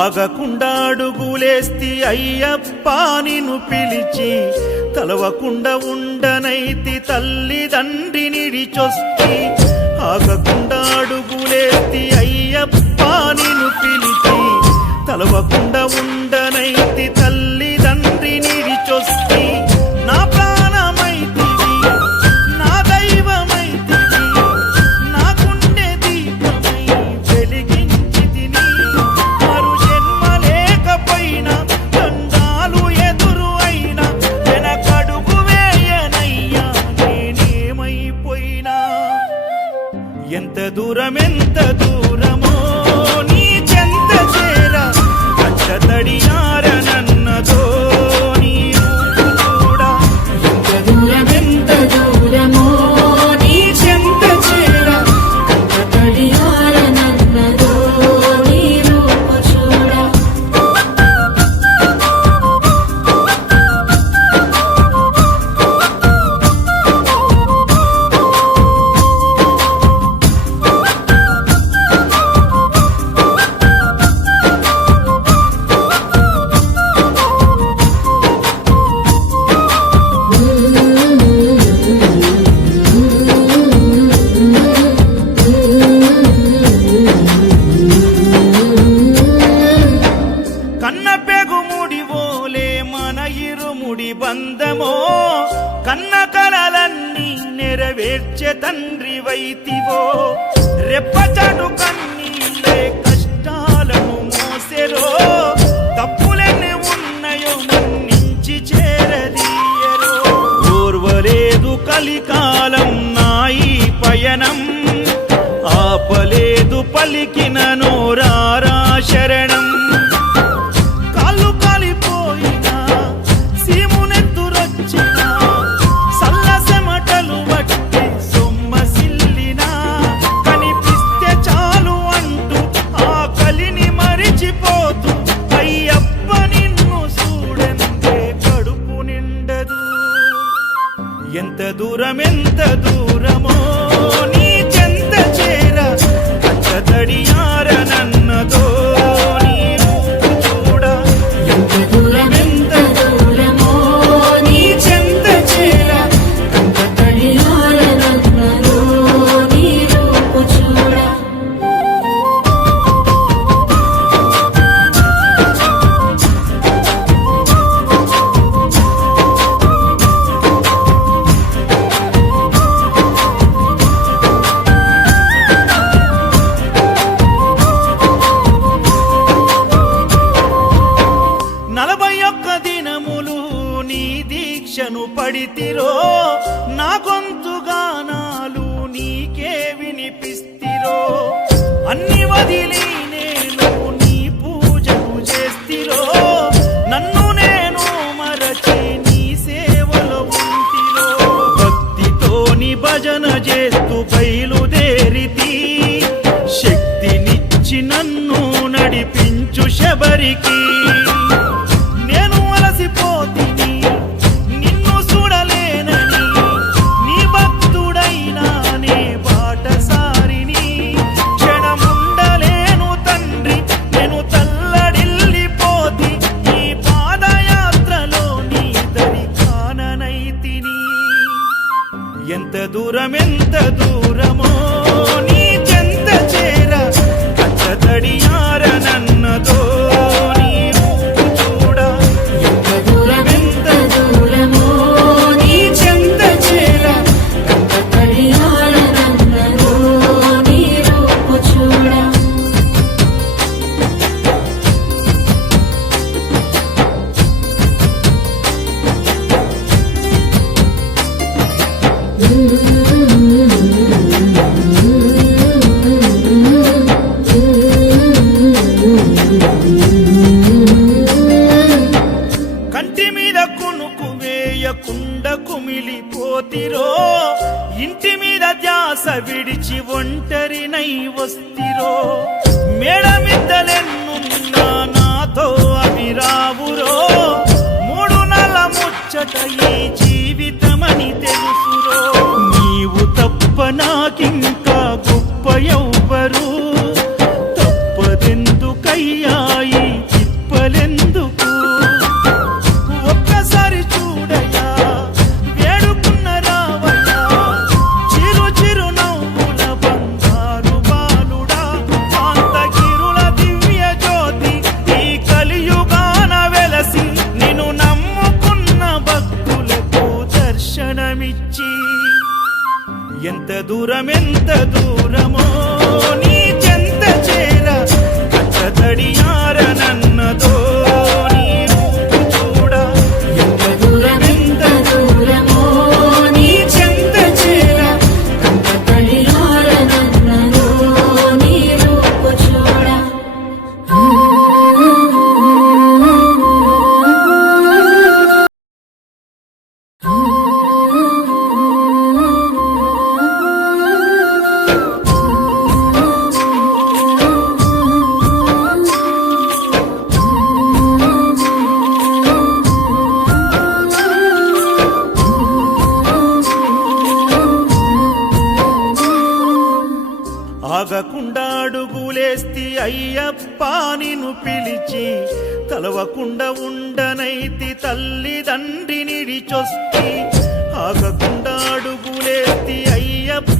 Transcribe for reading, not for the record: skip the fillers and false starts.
ఆగకుండా అడుగులేస్తి అయ్యప్ప నిన్ను పిలిచి, తలవకుండా ఉండనైతి తల్లిదండ్రిని నిడిచొస్తి. ఆగకుండా అడుగులేస్తి అయ్యప్ప నిన్ను పిలిచి, తలవకుండా ఉండనైతి తల్లిదండ్రిని నిడిచొస్తి. నా ప్రాణమైతివి, నా దైవమైతివి, నా గుండె దీపమై వెలిగించితిని. మరు జన్మ లేకపోయినా దండాలు ఎదురు అయినా వెనకడుగు వేయనయ్యా నేనేమైపోయినా. ఎంత దూరమో నీ చెంత చేర కంట తడియారనన్నదో నీ రూపు చూడ. ఎంత దూరమో నీ చెంత చేర కంట తడియారనన్నదో నీ రూపు చూడ. ఇరుముడి బంధమో కన్న కలలన్నీ నెరవేర్చే తండ్రి వైతివో. రెప్పచాటు కన్నీళ్ళే కష్టాలను మోసెరో, తప్పులెన్ని ఉన్నాయో మన్నించి చేరదీయరో. ఓర్వలేదు కలికాలం నాయి పయనం, ఆపలేదు పలికిన నోరారా శరణం. కాళ్ళు కాలిపోయినా సీమునెత్తురొచ్చినా, సల్లసెమటలు వట్టి సొమ్మసిల్లినా, కనిపిస్తే చాలు అంటూ ఆకలిని మరిచిపోతూ అయ్యప్ప నిన్ను చూడంతే కడుపు నిండదు. ఎంత దూరమో నీ చెంత చేర కంట తడియారనన్నదో నీ రూపు చూడ. ఎంత దూరమో నీ చెంత చేర కంట తడియారనన్నదో నీ రూపు చూడ. దీక్షను పడితిరో, నా గొంతు గానాలు నీకే వినిపిస్తిరో. అన్ని వదిలి నేను నీ పూజకు చేస్తిరో, నన్ను నేను మరచి నీ సేవలో ఉంటిరో. భక్తితో నీ భజన చేస్తూ బయలుదేరితి, శక్తినిచ్చి నన్ను నడిపించు శబరికి. నేను అలసిపోతిని నిన్ను చూడలేనని, నీ భక్తుడైనా నే బాటసారిని. క్షణముండలేను తండ్రి నేను తల్లడిల్లిపోతి, నీ పాదయాత్రలో నీ దరి కాననైతిని. ఎంత దూరమో నీ చెంత చేర కంట తడియారనన్నదో నీ రూపు చూడ. ఎంత దూరమో నీ చెంత చేర కంట తడియారనన్నదో నీ రూపు చూడ. చూడకుండా కుమిలిపోతిరో ఇంటి మీద ధ్యాస విడిచి ఒంటరినై వస్తిరో మేడమిద్దలెన్నున్నా నాతో అవి రావురో మూడు నెల ముచ్చట ఈ జీవితమని తెలుసురో నీవు తప్ప నాకింకా గొప్ప ఎవ్వరు తప్పదెందుకయ్యా ఈ తిప్పలెందుకు ఒక్కసారి చూడయ్యా వేడుకున్న రావయ్యా చిరు చిరు నవ్వుల బంగారు బాలుడా కాంతగిరుల దివ్య జ్యోతి ఈ కలియుగాన వెలసి నిన్ను నమ్ముకున్న భక్తులకు దర్శనమిచ్చి ఎంత దూరమో నీ చెంత చేర కట్టతడియార నన్నదో నీ రూపు చూడ ఎంత దూరమో నీ చెంత చేర కంట తడియార నన్నదో నీ రూపు చూడ ఆగకుండా అడుగులేస్తి అయ్యప్ప నిన్ను పిలిచి తలవకుండా ఉండనైతి తల్లిదండ్రినిడిచొస్తి ఆగకుండా అడుగులేస్తి అయ్యప్ప